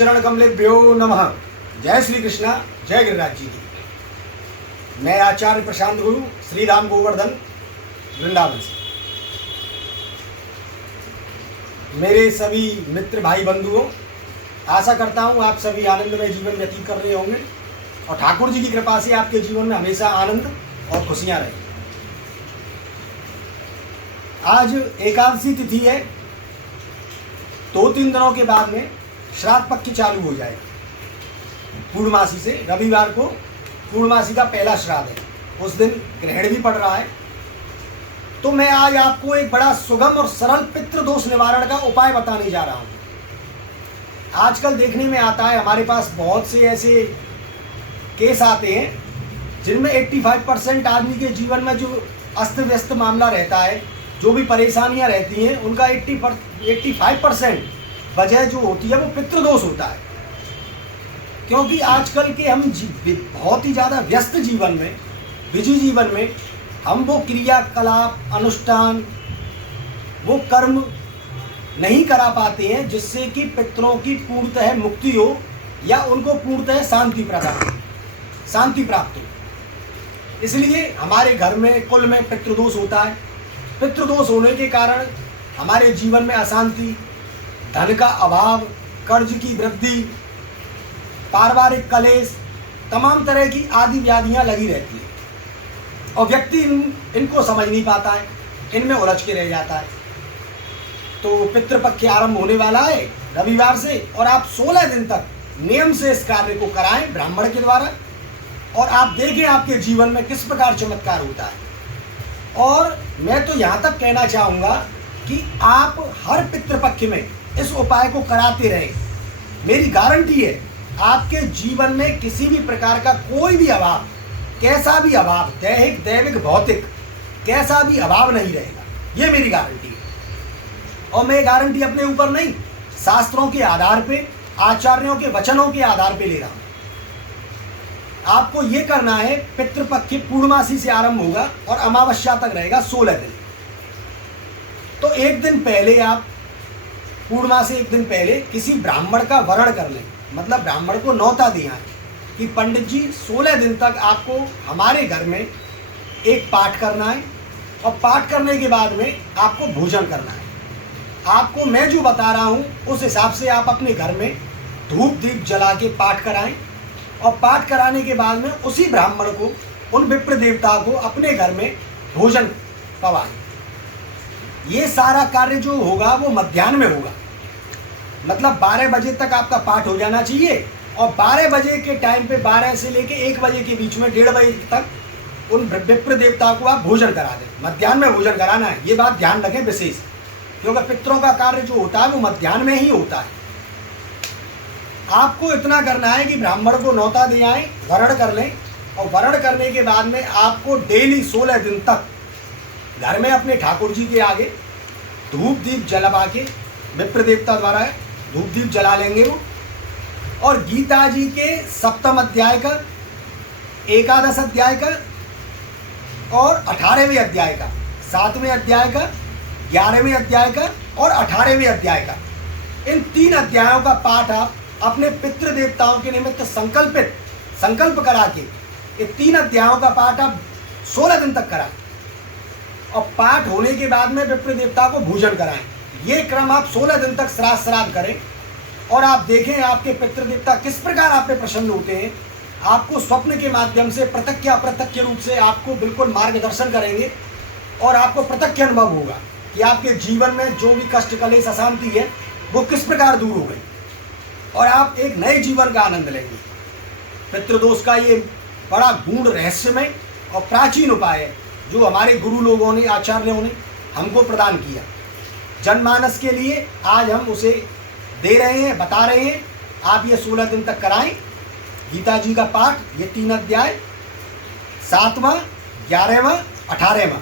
चरण कमलेभ्यो नमः। जय श्री कृष्णा, जय गिरिराज जी की। मैं आचार्य प्रशांत गुरु श्री राम गोवर्धन वृंदावन से। मेरे सभी मित्र भाई बंधुओं, आशा करता हूँ आप सभी आनंदमय जीवन व्यतीत कर रहे होंगे और ठाकुर जी की कृपा से आपके जीवन में हमेशा आनंद और खुशियाँ रहें। आज एकादशी तिथि है। 2-3 दिनों के बाद में श्राद्ध पक्ष चालू हो जाएगा। पूर्णमासी से रविवार को पूर्णमासी का पहला श्राद्ध है। उस दिन ग्रहण भी पड़ रहा है। तो मैं आज आपको एक बड़ा सुगम और सरल पितृदोष निवारण का उपाय बताने जा रहा हूँ। आजकल देखने में आता है, हमारे पास बहुत से ऐसे केस आते हैं जिनमें 85% आदमी के जीवन में जो अस्त व्यस्त मामला रहता है, जो भी परेशानियां रहती हैं, उनका 85% वजह जो होती है वो पितृदोष होता है। क्योंकि आजकल के हम बहुत ही ज़्यादा व्यस्त जीवन में, बिजी जीवन में हम वो क्रियाकलाप, अनुष्ठान, वो कर्म नहीं करा पाते हैं जिससे कि पितरों की पूर्णतः मुक्ति हो या उनको पूर्णतः शांति प्राप्त हो। इसलिए हमारे घर में कुल में पितृदोष होता है। पितृदोष होने के कारण हमारे जीवन में अशांति, धन का अभाव, कर्ज की वृद्धि, पारिवारिक कलेश, तमाम तरह की आदि व्याधियां लगी रहती है और व्यक्ति इनको समझ नहीं पाता है, इनमें उलझ के रह जाता है। तो पितृपक्ष आरंभ होने वाला है रविवार से और आप 16 दिन तक नियम से इस कार्य को कराएं ब्राह्मण के द्वारा और आप देखें आपके जीवन में किस प्रकार चमत्कार होता है। और मैं तो यहाँ तक कहना चाहूँगा कि आप हर पितृपक्ष में इस उपाय को कराते रहें। मेरी गारंटी है आपके जीवन में किसी भी प्रकार का कोई भी अभाव, कैसा भी अभाव, दैहिक, दैविक, भौतिक, कैसा भी अभाव नहीं रहेगा। ये मेरी गारंटी है। और मैं गारंटी अपने ऊपर नहीं, शास्त्रों के आधार पे, आचार्यों के वचनों के आधार पे ले रहा हूँ। आपको ये करना है, पितृपक्ष पूर्णमासी से आरंभ होगा और अमावस्या तक रहेगा 16 दिन। तो एक दिन पहले आप, पूर्णमासी एक दिन पहले किसी ब्राह्मण का वरण कर लें, मतलब ब्राह्मण को न्योता दिया है कि पंडित जी 16 दिन तक आपको हमारे घर में एक पाठ करना है और पाठ करने के बाद में आपको भोजन करना है। आपको मैं जो बता रहा हूँ उस हिसाब से आप अपने घर में धूप दीप जला के पाठ कराएं और पाठ कराने के बाद में उसी ब्राह्मण को, उन विप्र देवता को अपने घर में भोजन पवाएं। ये सारा कार्य जो होगा वो मध्याह्न में होगा, मतलब 12 बजे तक आपका पाठ हो जाना चाहिए और 12 बजे के टाइम पे, 12 से लेके 1 बजे के बीच में, 1:30 बजे तक उन विप्र देवता को आप भोजन करा दें। मध्याह्न में भोजन कराना है, ये बात ध्यान रखें विशेष, क्योंकि पितरों का कार्य जो होता है वो मध्याह्न में ही होता है। आपको इतना करना है कि ब्राह्मण को न्योता दे आएं, वरण कर लें और वरण करने के बाद में आपको डेली 16 दिन तक घर में अपने ठाकुर जी के आगे धूप दीप जलवा के, विप्र देवता द्वारा धूप दीप जला लेंगे वो, और गीता जी के 7वें अध्याय का, 11 अध्याय का और 18वें अध्याय का, 7वें अध्याय का, 11वें अध्याय का और 18वें अध्याय का, इन 3 अध्यायों का पाठ आप अपने पितृ देवताओं के निमित्त संकल्प करा के ये 3 अध्यायों का पाठ आप 16 दिन तक कराएं और पाठ होने के बाद में विप्र देवता को भोजन कराएं। ये क्रम आप 16 दिन तक श्राद्ध करें और आप देखें आपके पितृ देवता किस प्रकार आप पे प्रसन्न होते हैं। आपको स्वप्न के माध्यम से प्रत्यक्ष या अप्रत्यक्ष रूप से आपको बिल्कुल मार्गदर्शन करेंगे और आपको प्रत्यक्ष अनुभव होगा कि आपके जीवन में जो भी कष्ट, कलेश, अशांति है वो किस प्रकार दूर हो गई और आप एक नए जीवन का आनंद लेंगे। पितृदोष का ये बड़ा गूढ़, रहस्यमय और प्राचीन उपाय है जो हमारे गुरु लोगों ने, आचार्यों ने हमको प्रदान किया जनमानस के लिए। आज हम उसे दे रहे हैं, बता रहे हैं। आप ये 16 दिन तक कराएं गीता जी का पाठ, ये 3 अध्याय, 7वां, 11वां, 18वां,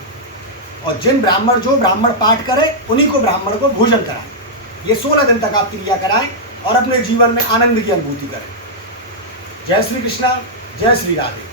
और जो ब्राह्मण पाठ करे उन्हीं को ब्राह्मण को भोजन कराएं। ये 16 दिन तक आप क्रिया कराएं और अपने जीवन में आनंद की अनुभूति करें। जय श्री कृष्णा, जय श्री राधे।